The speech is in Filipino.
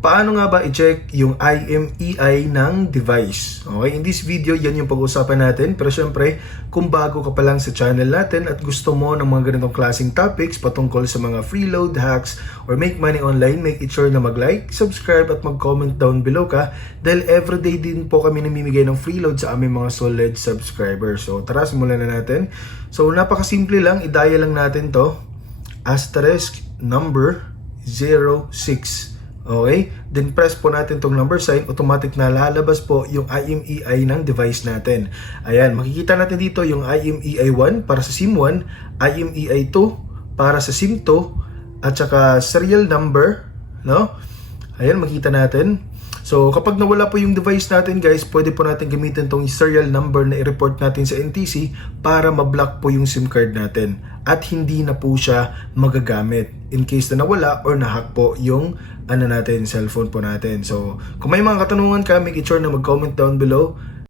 paano nga ba i-check yung IMEI ng device? Okay, in this video, yan yung pag-uusapan natin. Pero syempre, kung bago ka pa lang sa channel natin at gusto mo ng mga ganitong klaseng topics patungkol sa mga freeload hacks or make money online, make it sure na mag-like, subscribe at mag-comment down below ka dahil everyday din po kami namimigay ng freeload sa aming mga solid subscribers. So tara, simulan na natin. So napakasimple lang, i-dial lang natin to, asterisk number 06. Okay? Then press po natin tong number sign, automatic na lalabas po yung IMEI ng device natin. Ayan, makikita natin dito yung IMEI 1 para sa SIM 1, IMEI 2 para sa SIM 2, at saka serial number, no? Ayan, makikita natin. So, kapag nawala po yung device natin, guys, pwede po natin gamitin tong serial number na i-report natin sa NTC para ma-block po yung SIM card natin at hindi na po siya magagamit in case na nawala or na-hack po yung cellphone po natin. So, kung may mga katanungan ka, make sure na mag-comment down below